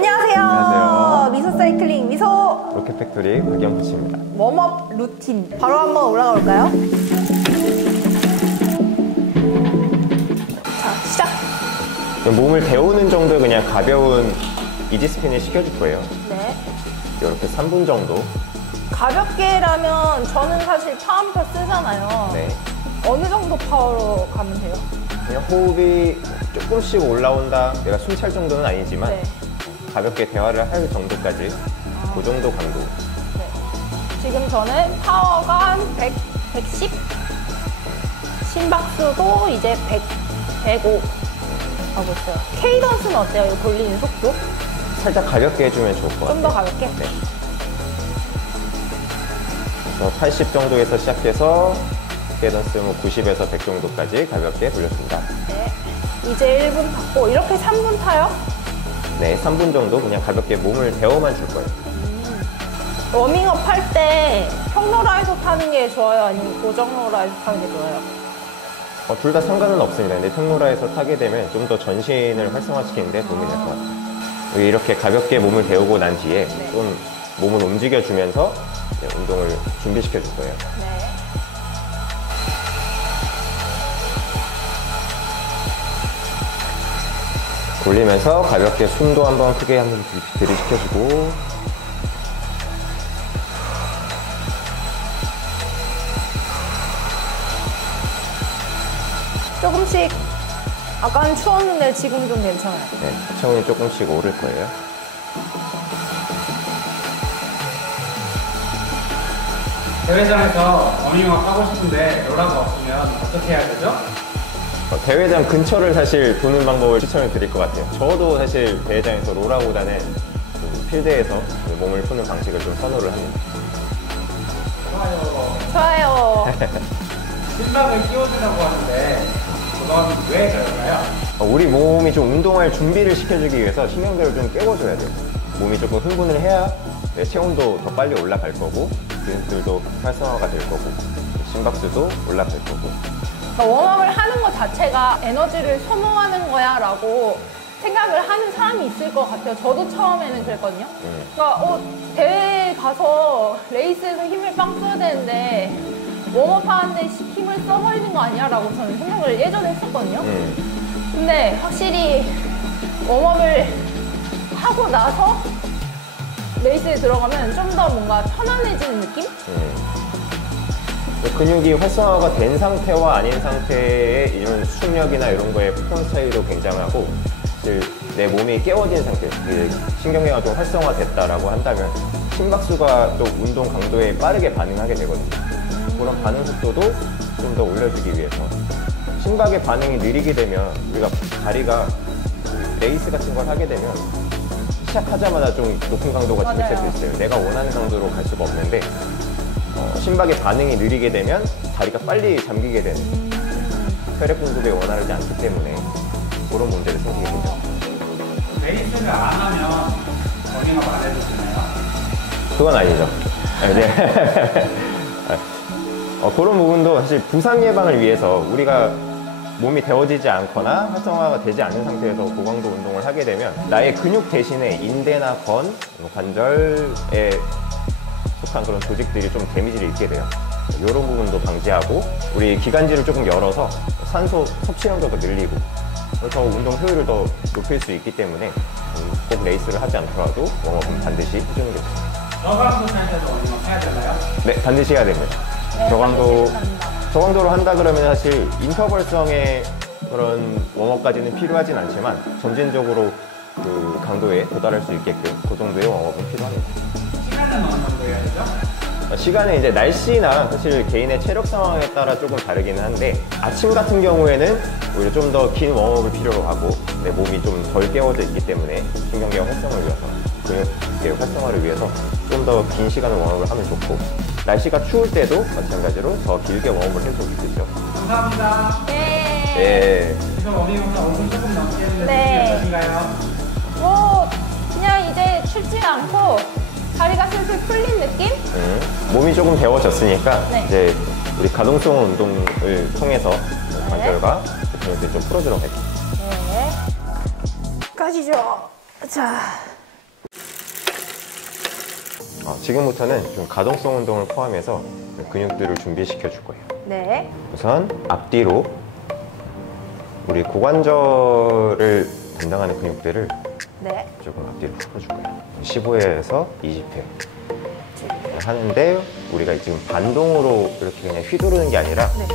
안녕하세요. 안녕하세요. 미소 사이클링 미소 로켓팩토리 박영부씨입니다. 웜업 루틴 바로 한번 올라가 볼까요? 자, 시작! 몸을 데우는 정도의 그냥 가벼운 이지스핀을 시켜줄 거예요. 네. 이렇게 3분 정도. 가볍게라면 저는 사실 파워미터 쓰잖아요. 네. 어느 정도 파워로 가면 돼요? 그냥 호흡이 조금씩 올라온다. 내가 숨 찰 정도는 아니지만 네. 가볍게 대화를 할 정도까지 그 정도 강도. 네. 지금 저는 파워가 한 100, 110? 심박수도 이제 100, 105 하고 있어요. 케이던스는 어때요? 이 돌리는 속도? 살짝 가볍게 해주면 좋을 것 같아요. 좀 더 가볍게? 네. 그래서 80 정도에서 시작해서 케이던스 90에서 100 정도까지 가볍게 돌렸습니다. 네. 이제 1분 탔고 이렇게 3분 타요? 네, 3분 정도 그냥 가볍게 몸을 데워만 줄 거예요. 워밍업 할 때 평로라에서 타는 게 좋아요? 아니면 고정로라에서 타는 게 좋아요? 둘 다 상관은 없습니다. 근데 평로라에서 타게 되면 좀 더 전신을 활성화시키는데 도움이 될 것 같아요. 이렇게 가볍게 몸을 데우고 난 뒤에 네. 좀 몸을 움직여주면서 운동을 준비시켜 줄 거예요. 네. 올리면서 가볍게 숨도 한번 크게 한번 들이시켜주고 조금씩 아까는 추웠는데 지금 좀 괜찮아요. 네, 체온이 조금씩 오를 거예요. 대회장에서 워밍업 하고 싶은데 로라가 없으면 어떻게 해야 되죠? 대회장 근처를 사실 도는 방법을 추천을 드릴 것 같아요. 저도 사실 대회장에서 롤하보다는 좀 필드에서 몸을 푸는 방식을 좀 선호를 합니다. 좋아요. 좋아요. 심박을 끼워주라고 하는데 그건 왜 그럴까요? 우리 몸이 좀 운동할 준비를 시켜주기 위해서 신경들을 좀 깨워줘야 돼요. 몸이 조금 흥분을 해야 체온도 더 빨리 올라갈 거고 근육들도 활성화가 될 거고 심박수도 올라갈 거고. 웜업을 하는 것 자체가 에너지를 소모하는 거야 라고 생각을 하는 사람이 있을 것 같아요. 저도 처음에는 그랬거든요. 그러니까 대회 가서 레이스에서 힘을 빵 써야 되는데 웜업 하는데 힘을 써버리는 거 아니야 라고 저는 생각을 예전에 했었거든요. 근데 확실히 웜업을 하고 나서 레이스에 들어가면 좀 더 뭔가 편안해지는 느낌? 근육이 활성화가 된 상태와 아닌 상태의 이런 수축력이나 이런 거의 퍼포먼스 차이도 굉장하고 내 몸이 깨워진 상태, 신경계가 좀 활성화됐다라고 한다면 심박수가 또 운동 강도에 빠르게 반응하게 되거든요. 그런 반응 속도도 좀 더 올려주기 위해서 심박의 반응이 느리게 되면 우리가 다리가 레이스 같은 걸 하게 되면 시작하자마자 좀 높은 강도가 찍힐 때도 있어요. 내가 원하는 강도로 갈 수가 없는데 심박의 반응이 느리게 되면 다리가 빨리 잠기게 되는 혈액 공급에 원활하지 않기 때문에 그런 문제를 생기게 되죠. 레이스를 안 하면 워밍업 안 해도 되나요? 그건 아니죠. 이제 그런 부분도 사실 부상 예방을 위해서 우리가 몸이 데워지지 않거나 활성화가 되지 않은 상태에서 고강도 운동을 하게 되면 나의 근육 대신에 인대나 건, 관절에 속한 그런 조직들이 좀 데미지를 입게 돼요. 이런 부분도 방지하고 우리 기관지를 조금 열어서 산소 섭취량도 더 늘리고 그래서 운동 효율을 더 높일 수 있기 때문에 꼭 레이스를 하지 않더라도 웜업은 반드시 해주는 게 좋습니다. 저강도 상태에서 워밍업 해야 되나요? 네, 반드시 해야 됩니다. 저강도로 한다 그러면 사실 인터벌성의 그런 웜업까지는 필요하진 않지만 점진적으로 그 강도에 도달할 수 있게끔 그 정도의 웜업은 필요합니다. 시간은 어느 정도 해야 되죠? 시간은 이제 날씨나 사실 개인의 체력 상황에 따라 조금 다르기는 한데 아침 같은 경우에는 오히려 좀 더 긴 웜업을 필요로 하고 내 몸이 좀 덜 깨워져 있기 때문에 신경계의 활성을 위해서 근육계의 활성화를 위해서 좀 더 긴 시간을 웜업을 하면 좋고 날씨가 추울 때도 마찬가지로 더 길게 웜업을 해도 좋겠죠. 감사합니다. 네. 네. 지금 워밍업가 5분 조금 넘게 했는데 네. 어떠신가요? 그냥 이제 춥지가 않고 다리가 슬슬 풀린 느낌? 몸이 조금 데워졌으니까 네. 이제 우리 가동성 운동을 통해서 관절과 근육들 좀 풀어주러 갈게요. 네. 가시죠. 자. 지금부터는 좀 가동성 운동을 포함해서 근육들을 준비시켜 줄 거예요. 네. 우선 앞뒤로 우리 고관절을 담당하는 근육들을 네. 조금 앞뒤로 풀어줄 거예요. 15회에서 20회 하는데 우리가 지금 반동으로 이렇게 그냥 휘두르는 게 아니라 네.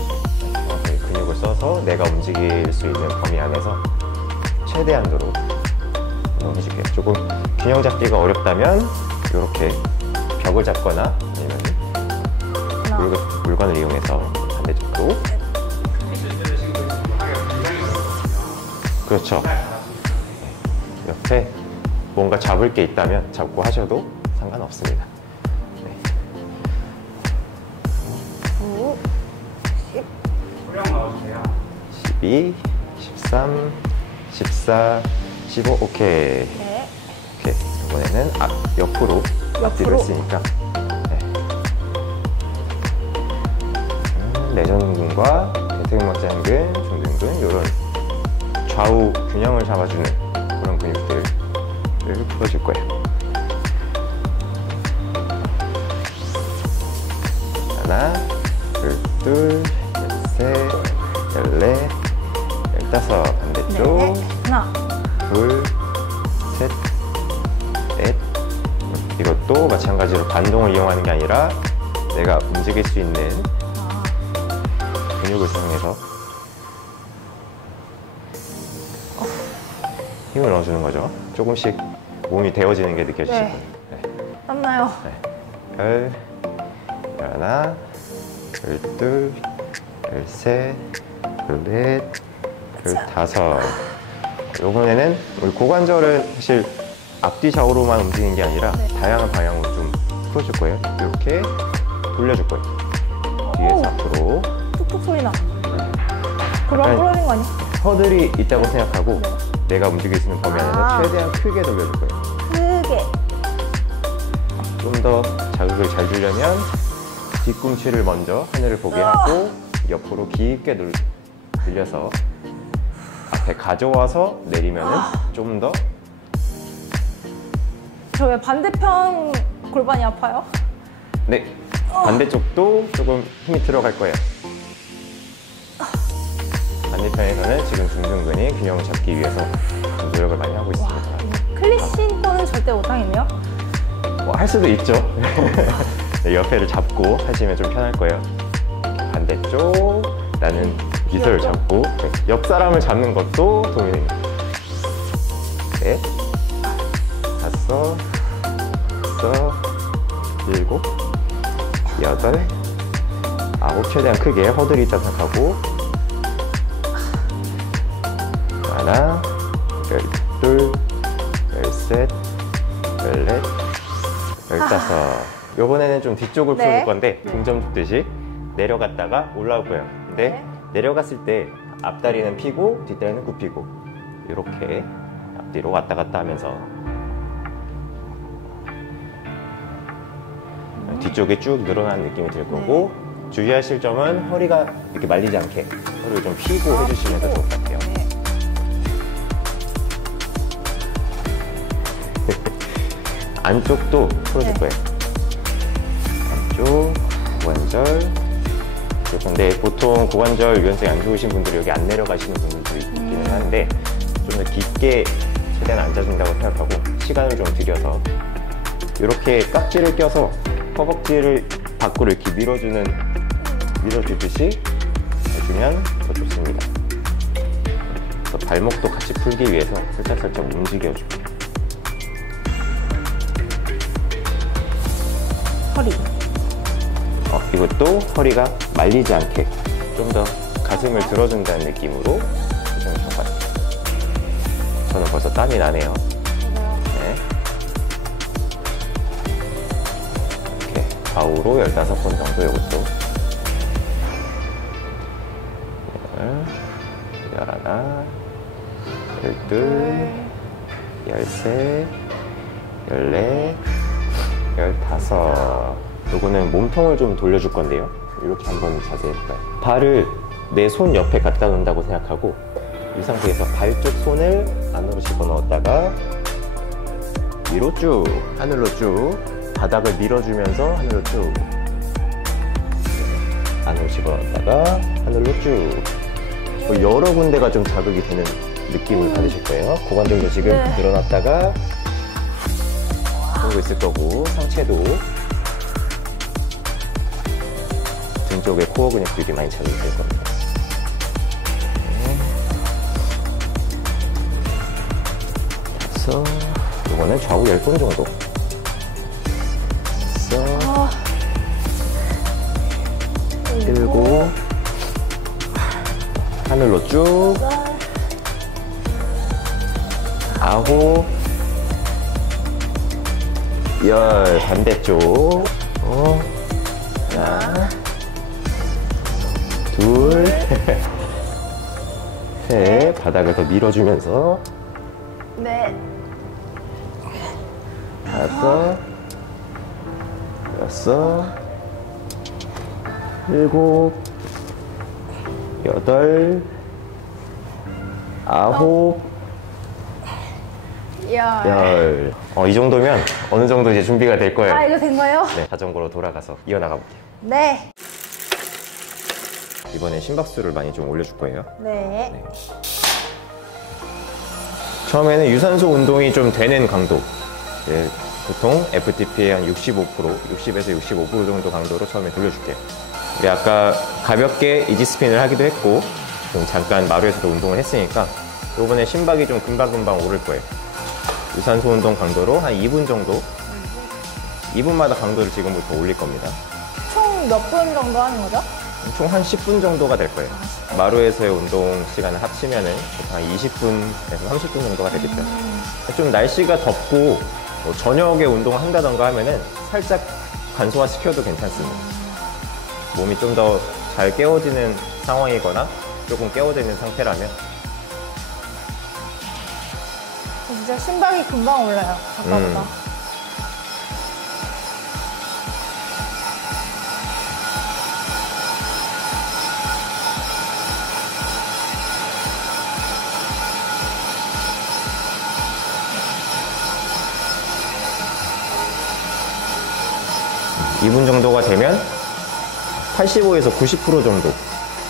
근육을 써서 내가 움직일 수 있는 범위 안에서 최대한도로 해줄게요. 조금 균형 잡기가 어렵다면 이렇게 벽을 잡거나 아니면 물건을 이용해서 반대쪽으로. 그렇죠. 옆에 뭔가 잡을 게 있다면 잡고 하셔도 상관없습니다. 네. 9, 10. 소량 넣어주세요. 12, 13, 14, 15. 오케이. 네. 오케이. 이번에는 옆으로 앞뒤로 했으니까. 네. 내전근과 대퇴근막장근, 중둔근 이런 좌우 균형을 잡아주는 그런 근육들을 풀어줄 거예요. 하나, 둘, 셋, 14, 15 반대쪽. 네. 하나. 둘, 셋, 넷. 이것도 마찬가지로 반동을 이용하는 게 아니라 내가 움직일 수 있는 근육을 사용해서 힘을 넣어주는 거죠. 조금씩 몸이 데워지는 게 느껴지실 네. 거예요. 네. 땀나요. 네. 하나, 둘, 셋, 넷, 다섯. 이번에는 우리 고관절은 사실 앞뒤 좌우로만 움직이는 게 아니라 다양한 방향으로 좀 풀어줄 거예요. 이렇게 돌려줄 거예요. 뒤에서 앞으로. 툭툭 소리 나. 골반 약간 부러진 거 아니야? 허들이 있다고 생각하고 네. 내가 움직일 수 있는 범위 안에서 최대한 크게 돌려줄 거예요. 크게. 좀 더 자극을 잘 주려면 뒤꿈치를 먼저 하늘을 보게 하고 옆으로 깊게 늘려서 앞에 가져와서 내리면은 좀 더. 저 왜 반대편 골반이 아파요? 네, 반대쪽도 조금 힘이 들어갈 거예요. 반대편에서는 지금 중둔근이 균형을 잡기 위해서 노력을 많이 하고 있습니다. 클리신 거는 절대 못하겠네요. 할 수도 있죠. 네, 옆에를 잡고 하시면 좀 편할 거예요. 반대쪽, 나는 기술을 잡고 네, 옆 사람을 잡는 것도 도움이 됩니다. 넷, 다섯, 여섯, 일곱, 여덟, 아홉. 최대한 크게 허들이 있다 생각하고 하나, 열둘, 열셋, 열넷, 15. 요번에는 좀 뒤쪽을 네. 풀어줄 건데 동점 줍듯이 내려갔다가 올라올 거예요. 근데 네. 내려갔을 때 앞다리는 피고 뒷다리는 굽히고 이렇게 앞뒤로 왔다 갔다 하면서 뒤쪽이 쭉 늘어나는 느낌이 들 거고 주의하실 점은 허리가 이렇게 말리지 않게 허리를 좀 피고 해주시면 더 좋을 것 같아요. 네. 안쪽도 풀어줄 네. 거예요. 안쪽, 고관절. 근데 보통 고관절 유연성이 안 좋으신 분들이 여기 안 내려가시는 분들도 있기는 한데 좀 더 깊게 최대한 앉아준다고 생각하고 시간을 좀 들여서 이렇게 깍지를 껴서 허벅지를 밖으로 이렇게 밀어주듯이 해주면 더 좋습니다. 그래서 발목도 같이 풀기 위해서 살짝살짝 움직여주고 허리. 이것도 허리가 말리지 않게 좀 더 가슴을 들어준다는 느낌으로 해주면 좋을 것 같아요. 저는 벌써 땀이 나네요. 네. 이렇게 좌우로 15번 정도 이것도. 열하나, 열둘, 열셋, 열넷, 15. 요거는 몸통을 좀 돌려줄 건데요. 이렇게 한번 자세히 해볼까요? 발을 내 손 옆에 갖다 놓는다고 생각하고 이 상태에서 발 쪽 손을 안으로 집어넣었다가 위로 쭉, 하늘로 쭉 바닥을 밀어주면서 하늘로 쭉. 안으로 집어넣었다가 하늘로 쭉. 여러 군데가 좀 자극이 되는 느낌을 받으실 거예요. 고관절도 지금 네. 늘어났다가 하고 있을 거고, 상체도 등 쪽에 코어 근육들이 많이 자극이 될 겁니다. 그래서 이거는 좌우 10번 정도. 그래서 들고 하늘로 쭉. 9, 10 반대쪽. 하나, 둘, 셋. 바닥을 더 밀어주면서 네. 5, 6, 7, 8, 9, 열. 10. 이 정도면 어느 정도 이제 준비가 될 거예요. 아, 이거 된 거예요? 네, 자전거로 돌아가서 이어나가 볼게요. 네. 이번엔 심박수를 많이 좀 올려줄 거예요. 네. 네. 처음에는 유산소 운동이 좀 되는 강도. 예, 보통 FTP의 한 65%, 60에서 65% 정도 강도로 처음에 돌려줄게요. 우리 아까 가볍게 이지스핀을 하기도 했고, 좀 잠깐 마루에서도 운동을 했으니까, 이번에 심박이 좀 금방금방 오를 거예요. 유산소 운동 강도로 한 2분 정도? 2분마다 강도를 지금부터 올릴 겁니다. 총 몇 분 정도 하는 거죠? 총 한 10분 정도가 될 거예요. 마루에서의 운동 시간을 합치면은 보통 한 20분에서 30분 정도가 되겠죠. 좀 날씨가 덥고 뭐 저녁에 운동을 한다던가 하면은 살짝 간소화 시켜도 괜찮습니다. 몸이 좀 더 잘 깨워지는 상황이거나 조금 깨워져 있는 상태라면. 진짜 심박이 금방 올라요. 아까보다. 이 2분 정도가 되면 85에서 90% 정도.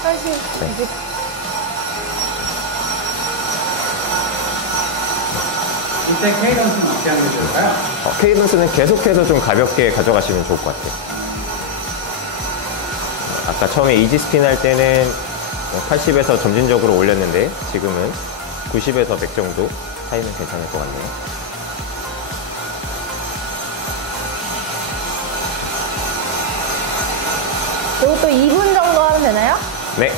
80, 네. 90. 이때 케이던스는 어떻게 하는 게 좋을까요? 케이던스는 계속해서 좀 가볍게 가져가시면 좋을 것 같아요. 아까 처음에 이지 스핀 할 때는 80에서 점진적으로 올렸는데 지금은 90에서 100 정도 하이면 괜찮을 것 같네요. 이것도 2분 정도 하면 되나요? 네.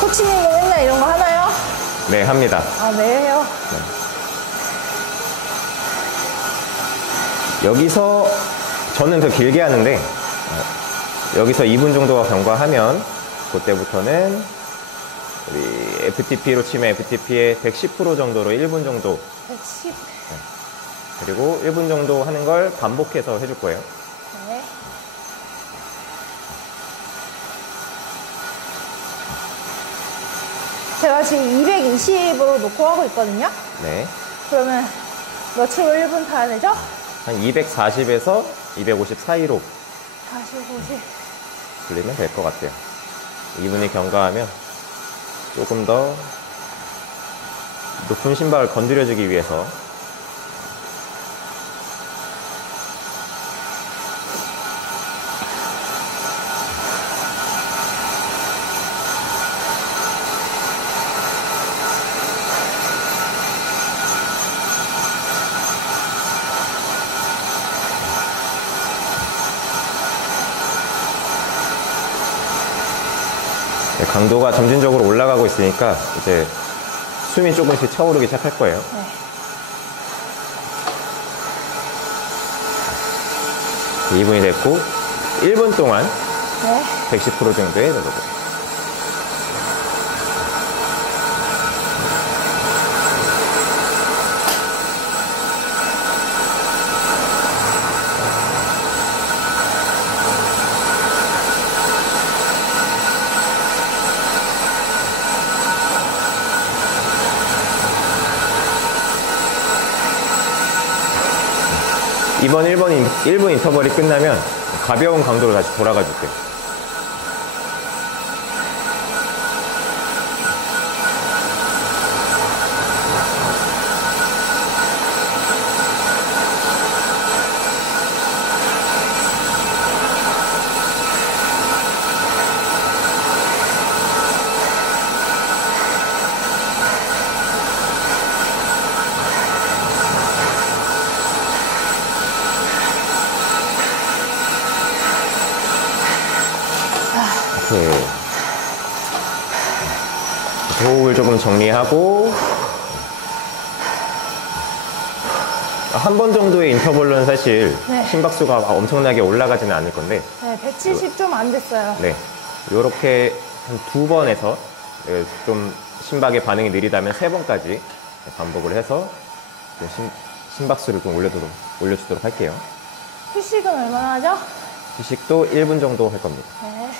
코치님도 맨날 이런 거 하나요? 네, 합니다. 아, 매일 해요? 여기서 저는 더 길게 하는데 여기서 2분 정도가 경과하면 그때부터는 우리 FTP로 치면 FTP의 110% 정도로 1분 정도 110. 그리고 1분 정도 하는 걸 반복해서 해줄 거예요. 네. 제가 지금 220으로 놓고 하고 있거든요? 네. 그러면 며칠로 1분 타야 되죠? 한 240에서 250 사이로 40, 50. 돌리면 될 것 같아요. 2분이 경과하면 조금 더 높은 심박을 건드려주기 위해서 강도가 점진적으로 올라가고 있으니까 이제 숨이 조금씩 차오르기 시작할 거예요. 네. 2분이 됐고 1분 동안 네. 110% 정도의 넣어보세요. 이번 1분 인터벌이 끝나면 가벼운 강도로 다시 돌아가 줄게요. 오케이. 호흡을 조금 정리하고 한 번 정도의 인터벌로는 사실 네. 심박수가 엄청나게 올라가지는 않을 건데 네, 170 좀 안 됐어요. 네, 이렇게 한 2번에서 좀 심박의 반응이 느리다면 3번까지 반복을 해서 심박수를 좀 올려주도록 할게요. 휴식은 얼마나 하죠? 휴식도 1분 정도 할 겁니다. 네.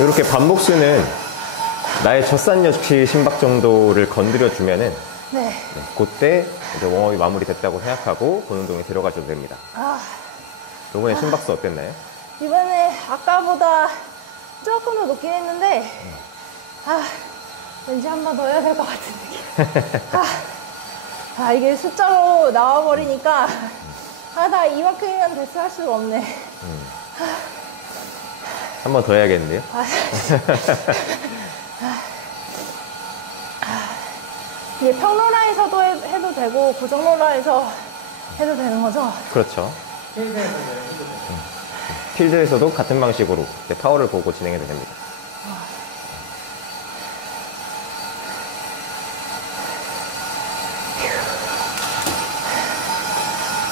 이렇게 반복수는 나의 젖산여치 심박 정도를 건드려주면은 네. 그때 이제 웜업이 마무리됐다고 생각하고 본 운동에 들어가셔도 됩니다. 아, 이번에 심박수 어땠나요? 이번에 아까보다 조금 더 높긴 했는데, 왠지 한 번 더 해야 될 것 같은 느낌. 이게 숫자로 나와버리니까, 나 이만큼이면 됐어 할 수가 없네. 한 번 더 해야겠는데요? 이게 평로라에서도 해도 되고, 고정로라에서 해도 되는 거죠? 그렇죠. 필드에서 필드에서도 같은 방식으로 파워를 보고 진행해도 됩니다.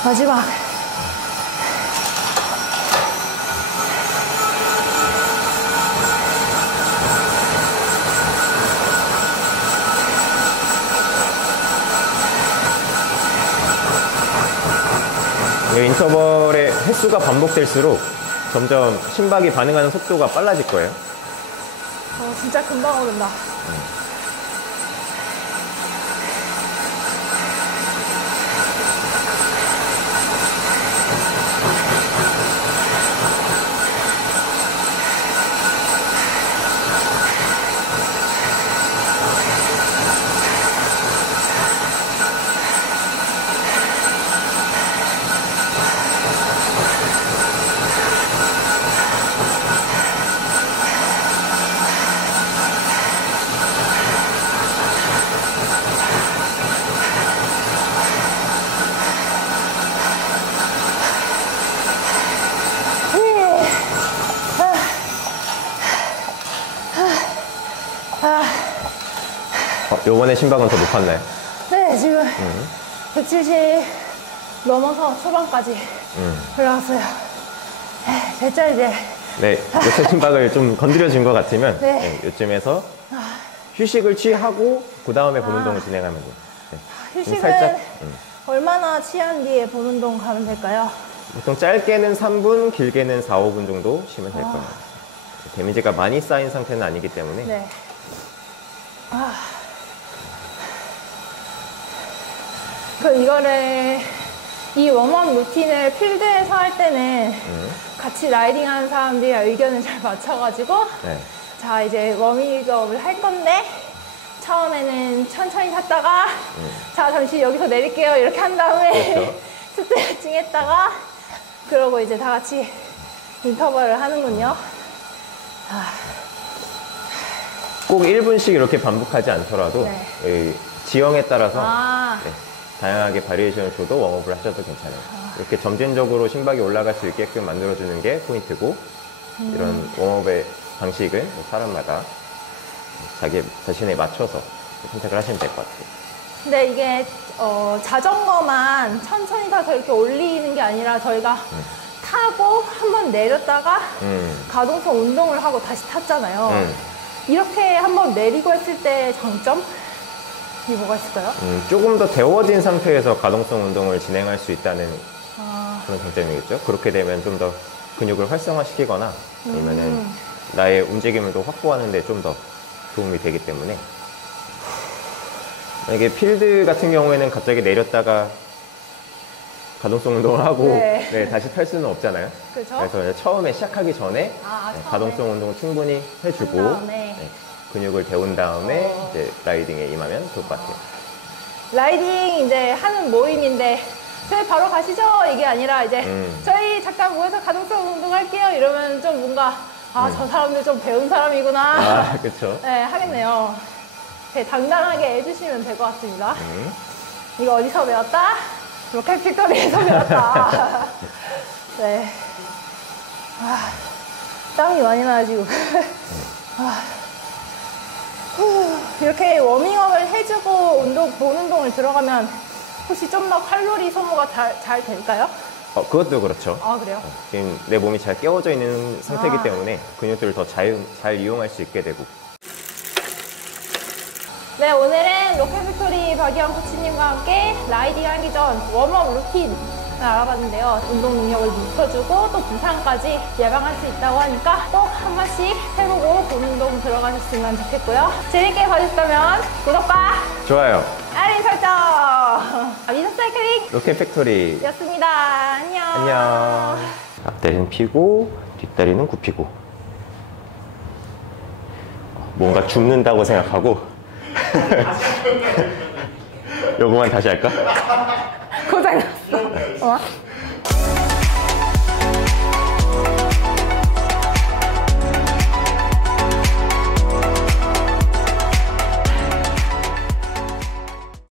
마지막. 인터벌의 횟수가 반복될수록 점점 심박이 반응하는 속도가 빨라질 거예요. 진짜 금방 오른다. 요번에 심박은 더 높았나요? 네, 지금 170 넘어서 초반까지 올라왔어요. 됐죠, 이제. 네, 요새 심박을 좀 건드려진 것 같으면 네. 요쯤에서 휴식을 취하고 그 다음에 본 운동을 진행하면 돼요. 네. 좀 휴식은 살짝 얼마나 취한 뒤에 본 운동 가면 될까요? 보통 짧게는 3분, 길게는 4, 5분 정도 쉬면 될 거예요. 데미지가 많이 쌓인 상태는 아니기 때문에. 네. 그럼 이거를, 이 웜업 루틴을 필드에서 할 때는 같이 라이딩 하는 사람들이랑 의견을 잘 맞춰가지고, 네. 자, 이제 워밍업을 할 건데, 처음에는 천천히 탔다가, 자, 잠시 여기서 내릴게요. 이렇게 한 다음에, 그렇죠. 스트레칭 했다가, 그러고 이제 다 같이 인터벌을 하는군요. 꼭 1분씩 이렇게 반복하지 않더라도 네. 이 지형에 따라서 아, 네, 다양하게 바리에이션을 줘도 웜업을 하셔도 괜찮아요. 이렇게 점진적으로 심박이 올라갈 수 있게끔 만들어주는 게 포인트고 이런 웜업의 방식은 사람마다 자기 자신에 맞춰서 선택을 하시면 될 것 같아요. 근데 이게 자전거만 천천히 타서 이렇게 올리는 게 아니라 저희가 타고 한번 내렸다가 가동성 운동을 하고 다시 탔잖아요. 이렇게 한번 내리고 했을 때 장점이 뭐가 있을까요? 조금 더 데워진 상태에서 가동성 운동을 진행할 수 있다는 아, 그런 장점이겠죠. 그렇게 되면 좀 더 근육을 활성화시키거나 아니면은 나의 움직임을 더 확보하는 데 좀 더 도움이 되기 때문에 만약에 필드 같은 경우에는 갑자기 내렸다가 가동성 운동을 하고 네. 네, 다시 탈 수는 없잖아요. 그렇죠? 그래서 이제 처음에 시작하기 전에 아, 네, 처음에. 가동성 운동을 충분히 해주고 한 다음에. 네, 근육을 데운 다음에 이제 라이딩에 임하면 좋을 것 같아요. 라이딩 이제 하는 모임인데 저희 바로 가시죠 이게 아니라 이제 저희 잠깐 모여서 가동성 운동 할게요 이러면 좀 뭔가 저 사람들 좀 배운 사람이구나 아, 그렇죠. 네 하겠네요. 되게 당당하게 해주시면 될 것 같습니다. 이거 어디서 배웠다? 로켓 픽터리에서 배웠다. 네. 땀이 많이 나요 지금. 이렇게 워밍업을 해주고 본 운동을 들어가면 혹시 좀 더 칼로리 소모가 잘 될까요? 그것도 그렇죠. 아 그래요? 지금 내 몸이 잘 깨워져 있는 상태이기 아. 때문에 근육들을 더 잘 이용할 수 있게 되고. 네 오늘은 로켓 팩토리 박이영 코치님과 함께 라이딩 하기 전 웜업 루틴을 알아봤는데요. 운동 능력을 높여주고 또 부상까지 예방할 수 있다고 하니까 꼭 한 번씩 해보고 본 운동 들어가셨으면 좋겠고요. 재밌게 봐주셨다면 구독과 좋아요. 알림 설정! 미소 사이클링! 로켓 팩토리. 였습니다. 안녕. 안녕. 앞다리는 펴고 뒷다리는 굽히고. 뭔가 죽는다고 생각하고. 요거만 다시 할까? 고장났어.